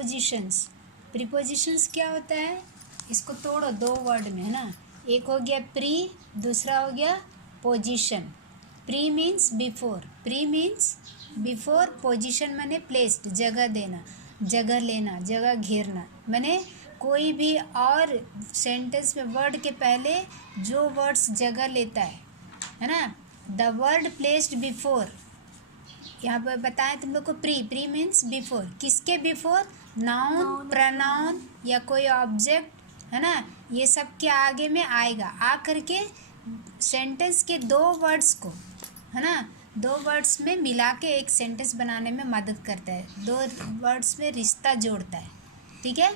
Prepositions. Prepositions क्या होता है, इसको तोड़ो दो वर्ड में, है ना। एक हो गया प्री, दूसरा हो गया position. Pre means before, pre means before, position माने प्लेस्ड, जगह देना, जगह लेना, जगह घेरना, माने कोई भी और सेंटेंस में वर्ड के पहले जो वर्ड्स जगह लेता है ना। द वर्ड प्लेस्ड बिफोर, यहाँ पर बताएं तुम लोग को, प्री, प्री मीन्स बिफोर, किसके बिफोर, नाउन, प्रनाउन या कोई ऑब्जेक्ट, है ना, ये सब के आगे में आएगा, आ करके सेंटेंस के दो वर्ड्स को, है ना, दो वर्ड्स में मिला के एक सेंटेंस बनाने में मदद करता है, दो वर्ड्स में रिश्ता जोड़ता है, ठीक है।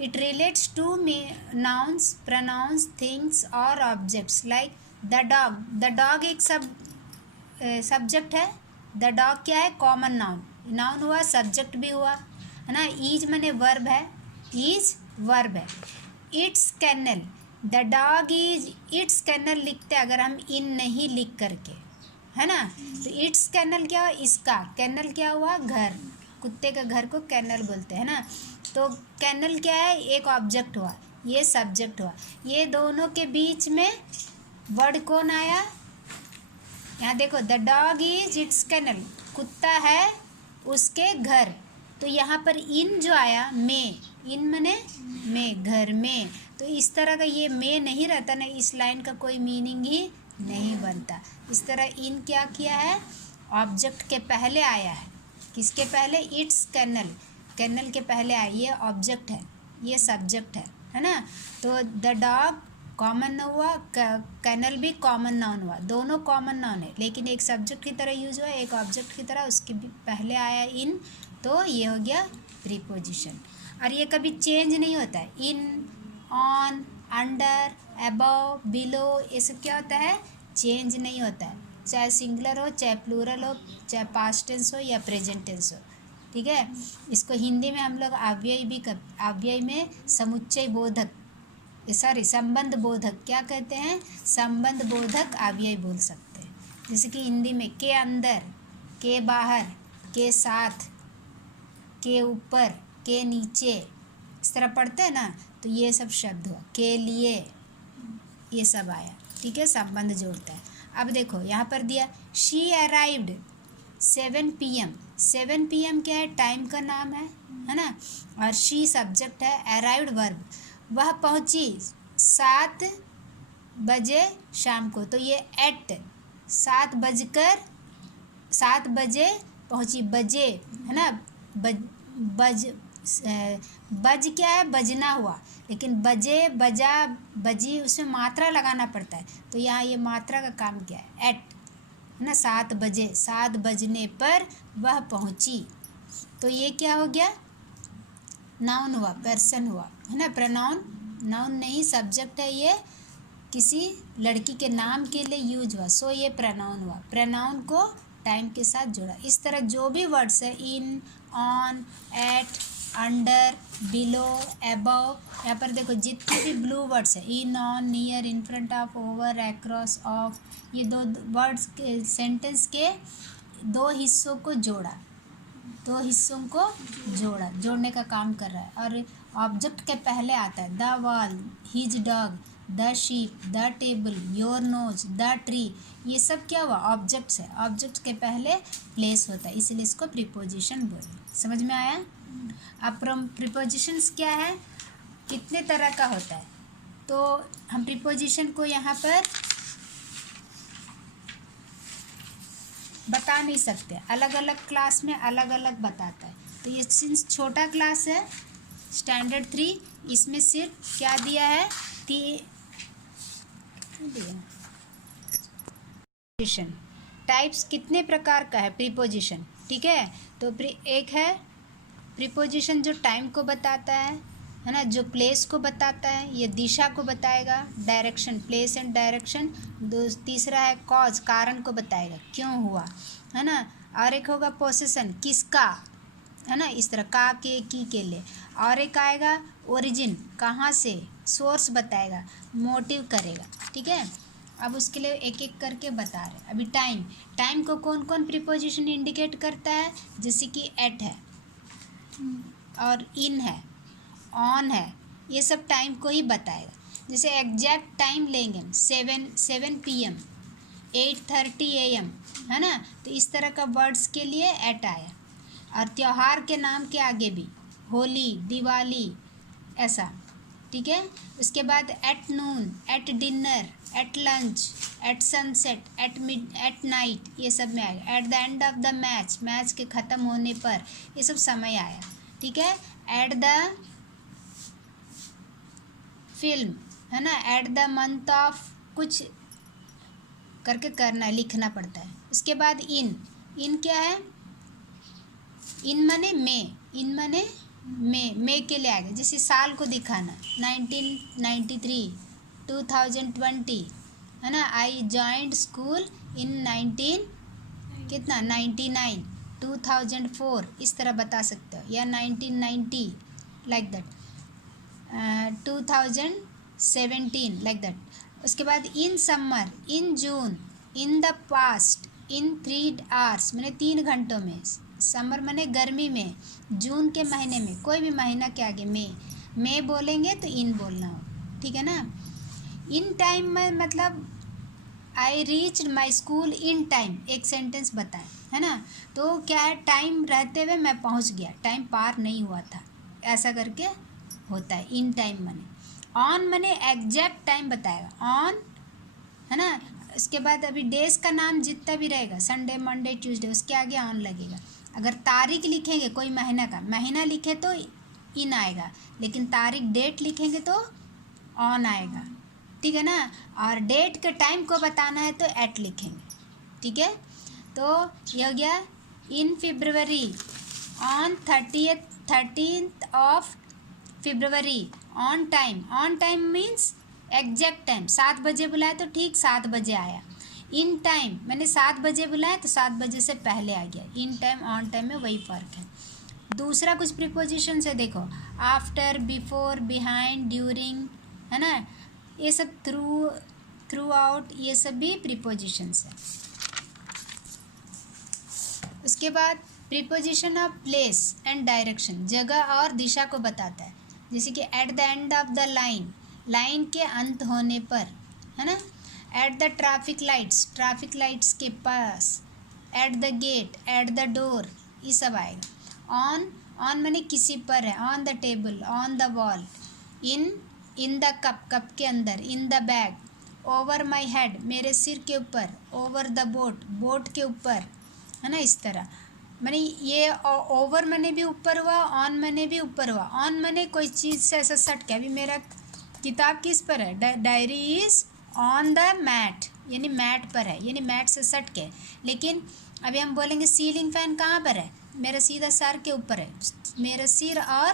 It relates to nouns, pronouns, things और objects like the dog. The dog एक सब्जेक्ट है। द डॉग क्या है, कॉमन नाउन, नाउन हुआ, सब्जेक्ट भी हुआ, है ना। ईज माने वर्ब है, ईज वर्ब है। It's canal, the dog is it's canal लिखते अगर हम इन नहीं लिख करके, है ना, तो इट्स कैनल क्या हुआ, इसका, कैनल क्या हुआ, घर, कुत्ते का घर को कैनल बोलते हैं ना। तो कैनल क्या है, एक ऑब्जेक्ट हुआ, ये सब्जेक्ट हुआ, ये दोनों के बीच में वर्ड कौन आया, यहाँ देखो, the dog is it's kennel, कुत्ता है उसके घर, तो यहाँ पर इन जो आया, में, इन मने में, घर में, तो इस तरह का ये में नहीं रहता ना, इस लाइन का कोई मीनिंग ही नहीं बनता। इस तरह इन क्या किया है, ऑब्जेक्ट के पहले आया है, किसके पहले, इट्स कैनल, कैनल के पहले आया, ये ऑब्जेक्ट है, ये सब्जेक्ट है ना। तो द डॉग कॉमन हुआ, कैनल भी कॉमन नाउन हुआ, दोनों कॉमन नाउन है, लेकिन एक सब्जेक्ट की तरह यूज हुआ, एक ऑब्जेक्ट की तरह, उसके पहले आया इन, तो ये हो गया प्रीपोजिशन। और ये कभी चेंज नहीं होता है, in, on, under, above, below, ये सब क्या होता है, चेंज नहीं होता है, चाहे सिंगुलर हो, चाहे प्लूरल हो, चाहे पास्ट टेंस हो या प्रेजेंट टेंस हो, ठीक है। इसको हिंदी में हम लोग अव्यय भी अव्यय में समुच्चय बोधक, सॉरी संबंध बोधक क्या कहते हैं, संबंध बोधक अव्यय बोल सकते हैं। जैसे कि हिंदी में के अंदर, के बाहर, के साथ, के ऊपर, के नीचे, इस तरह पढ़ते हैं ना, तो ये सब शब्द हुआ, के लिए, ये सब आया, ठीक है, संबंध जोड़ता है। अब देखो यहाँ पर दिया, शी अराइव्ड 7 PM, 7 PM क्या है, टाइम का नाम है ना, और शी सब्जेक्ट है, अराइव्ड वर्ब, वह पहुँची 7 बजे शाम को, तो ये एट 7 बजे पहुँची, बजे, है ना, बज क्या है, बजना हुआ, लेकिन बजे, बजा, बजी, उसमें मात्रा लगाना पड़ता है, तो यहाँ ये मात्रा का काम क्या है, एट, है ना, 7 बजे, 7 बजने पर वह पहुँची, तो ये क्या हो गया, नाउन हुआ, पर्सन हुआ, है ना, प्रनाउन, नाउन नहीं, सब्जेक्ट है, ये किसी लड़की के नाम के लिए यूज हुआ, सो ये प्रनाउन हुआ, प्रनाउन को टाइम के साथ जोड़ा। इस तरह जो भी वर्ड्स है, in, on, at, under, below, above, यहाँ पर देखो जितने भी ब्लू वर्ड्स है, in, on, near, in front of, over, across, of, ये दो वर्ड्स के सेंटेंस के दो हिस्सों को जोड़ा, दो हिस्सों को जोड़ने का काम कर रहा है, और ऑब्जेक्ट के पहले आता है, the wall, his dog, the sheep, the table, your nose, the tree, ये सब क्या हुआ, ऑब्जेक्ट्स है, ऑब्जेक्ट के पहले प्लेस होता है, इसलिए इसको प्रीपोजिशन बोले। समझ में आया। अब प्रीपोजिशंस क्या है, कितने तरह का होता है, तो हम प्रीपोजिशन को यहाँ पर बता नहीं सकते, अलग अलग क्लास में अलग अलग बताता है। तो ये सिंस छोटा क्लास है, स्टैंडर्ड 3, इसमें सिर्फ क्या दिया है, प्रीपोजिशन टाइप्स कितने प्रकार का है प्रीपोजिशन, ठीक है। तो एक है प्रीपोजिशन जो टाइम को बताता है ना, जो प्लेस को बताता है, ये दिशा को बताएगा, डायरेक्शन, प्लेस एंड डायरेक्शन। तीसरा है कॉज, कारण को बताएगा, क्यों हुआ, है ना। और एक होगा पोसेशन, किसका, है ना, इस तरह का, की, के लिए। और एक आएगा ओरिजिन, कहाँ से, सोर्स बताएगा, मोटिव करेगा, ठीक है। अब उसके लिए एक एक करके बता रहे। अभी टाइम को कौन कौन प्रीपोजिशन इंडिकेट करता है, जैसे कि एट है, और इन है, ऑन है, ये सब टाइम को ही बताएगा। जैसे एग्जैक्ट टाइम लेंगे हम 7 PM, 8:30 AM, है ना। तो इस तरह का वर्ड्स के लिए एट आया। और त्यौहार के नाम के आगे भी होली, दिवाली, ऐसा, ठीक है। उसके बाद at noon, at dinner, at lunch, at sunset, at night, ये सब में आएगा। At the end of the match, match के ख़त्म होने पर, ये सब समय आया, ठीक है। एट द फिल्म, है ना। एट द मंथ ऑफ, कुछ करके करना है, लिखना पड़ता है। उसके बाद इन क्या है, इन माने मे के लिए आएगा। जैसे साल को दिखाना 1993, 2020, है ना। आई जॉइंड स्कूल इन 99, 2004, इस तरह बता सकते हो। या 1990, लाइक दैट, 2017, लाइक दैट। उसके बाद in summer, in June, in the past, in 3 hours, मैंने 3 घंटों में। समर मैंने गर्मी में, जून के महीने में, कोई भी महीना के आगे मे बोलेंगे तो इन बोलना हो, ठीक है ना। इन टाइम में मतलब I reached my school in time, एक सेंटेंस बताएं, है ना। तो क्या है, टाइम रहते हुए मैं पहुंच गया, टाइम पार नहीं हुआ था, ऐसा करके होता है इन टाइम मने। ऑन मने एग्जैक्ट टाइम बताएगा, ऑन, है ना। उसके बाद अभी डेज का नाम जितना भी रहेगा, संडे, मंडे, ट्यूसडे, उसके आगे ऑन लगेगा। अगर तारीख लिखेंगे, कोई महीना का महीना लिखे तो इन आएगा, लेकिन तारीख डेट लिखेंगे तो ऑन आएगा, ठीक है ना। और डेट के टाइम को बताना है तो एट लिखेंगे, ठीक है। तो ये हो गया in February, on 13th of February, on time means exact time. 7 बजे बुलाया तो ठीक 7 बजे आया। इन टाइम मैंने 7 बजे बुलाया तो 7 बजे से पहले आ गया। इन टाइम, ऑन टाइम में वही फ़र्क है। दूसरा कुछ प्रीपोजिशन है, देखो, आफ्टर, बिफोर, बिहाइंड, ड्यूरिंग, है ना। ये सब थ्रू आउट, ये सब भी प्रीपोजिशंस है। उसके बाद preposition of place and direction, जगह और दिशा को बताता है। जैसे कि eight the end of the line, line के अंत होने पर, है ना। एट द ट्रैफिक लाइट्स के पास। At the gate, at the door, ये सब आएगा। ऑन माने किसी पर है, on the table, on the wall. In the cup के अंदर। In the bag. Over my head, मेरे सिर के ऊपर। ओवर द बोट के ऊपर, है ना। इस तरह मैंने ये ओवर मैंने भी ऊपर हुआ, ऑन मैंने भी ऊपर हुआ। ऑन मैंने कोई चीज़ से ऐसा सट के, अभी मेरा किताब किस पर है, diary is on the mat, यानी मैट पर है, यानी मैट से सट के। लेकिन अभी हम बोलेंगे सीलिंग फैन कहाँ पर है, मेरा सीधा सर के ऊपर है, मेरा सिर और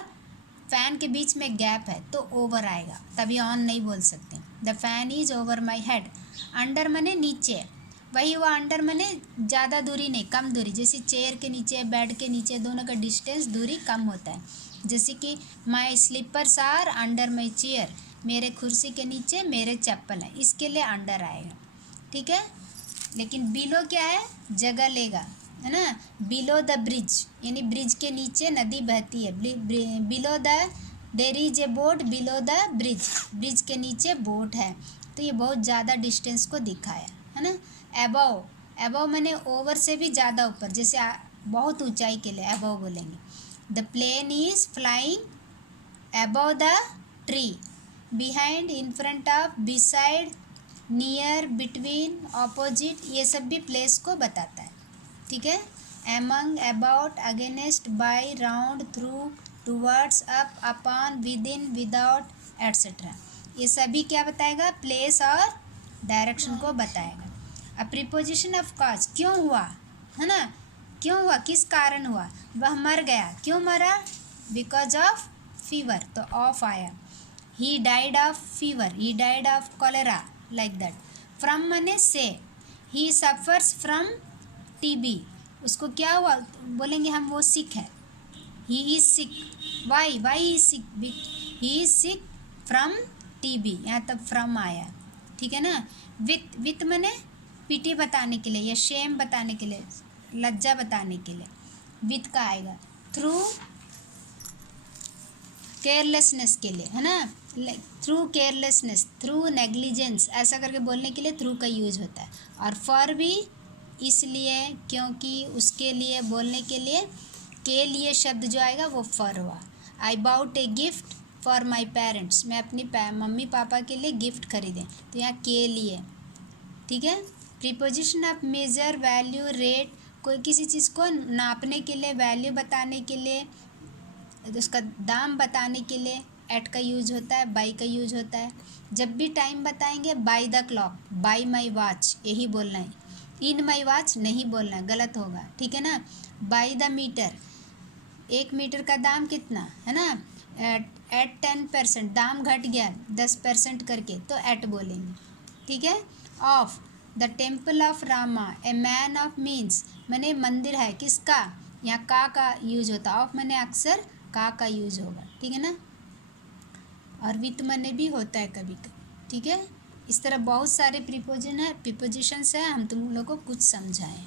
फैन के बीच में गैप है, तो ओवर आएगा, तभी ऑन नहीं बोल सकते। The fan is over my head. Under मने नीचे, वही हुआ, अंडर मने ज़्यादा दूरी नहीं, कम दूरी। जैसे चेयर के नीचे, बेड के नीचे, दोनों का डिस्टेंस, दूरी कम होता है। जैसे कि my slippers are under my chair, मेरे कुर्सी के नीचे मेरे चप्पल हैं, इसके लिए अंडर आएगा, ठीक है। लेकिन बिलो क्या है, जगह लेगा, है ना। बिलो द ब्रिज, यानी ब्रिज के नीचे नदी बहती है। Below the, there is a boat below the bridge, bridge के नीचे बोट है, तो ये बहुत ज़्यादा डिस्टेंस को दिखाया, है ना। एबव मैंने ओवर से भी ज़्यादा ऊपर, जैसे बहुत ऊंचाई के लिए एबव बोलेंगे। The plane is flying above the tree. Behind, in front of, beside, near, between, opposite, ये सब भी प्लेस को बताता है, ठीक है। Among, about, against, by, round, through, towards, up, upon, within, without, etcetera, ये सभी क्या बताएगा, प्लेस और डायरेक्शन को बताएगा। अब प्रीपोजिशन ऑफ कॉज, क्यों हुआ, है ना। क्यों हुआ, किस कारण हुआ, वह मर गया, क्यों मरा, बिकॉज ऑफ फीवर, तो ऑफ आया। He died of fever, he died of cholera, like that. From मने से, ही सफ़र्स फ्रॉम टीबी, उसको क्या हुआ बोलेंगे हम, वो सिक है, he is sick. Why he is sick, he is sick from TB, यहाँ तक फ्रॉम आया, ठीक है ना। विथ मने पीटी बताने के लिए या शेम बताने के लिए, लज्जा बताने के लिए विथ का आएगा। थ्रू केयरलेसनेस के लिए, है ना, थ्रू केयरलेसनेस, थ्रू नेग्लिजेंस, ऐसा करके बोलने के लिए थ्रू का यूज होता है। और फॉर भी इसलिए, क्योंकि, उसके लिए, बोलने के लिए शब्द जो आएगा वो फॉर हुआ। I bought a gift for my parents, मैं अपनी मम्मी पापा के लिए गिफ्ट खरीदे, तो यहाँ के लिए, ठीक है। Preposition of measure, value, rate, कोई किसी चीज़ को नापने के लिए, वैल्यू बताने के लिए, उसका दाम बताने के लिए एट का यूज होता है, बाई का यूज होता है। जब भी टाइम बताएंगे by the clock, by my watch, यही बोलना है। इन माई वॉच नहीं बोलना है, गलत होगा, ठीक है ना। बाई द मीटर, 1 मीटर का दाम कितना है ना, एट 10%, दाम घट गया 10% करके, तो एट बोलेंगे, ठीक है। Of the temple of Rama, a man of means, मैंने मंदिर है किसका, यहाँ का यूज होता है, ऑफ मैंने अक्सर का यूज होगा, ठीक है ना। और विथ मने भी होता है कभी कभी, ठीक है। इस तरह बहुत सारे प्रीपोजिशंस हैं, हम तुम लोग को कुछ समझाएं।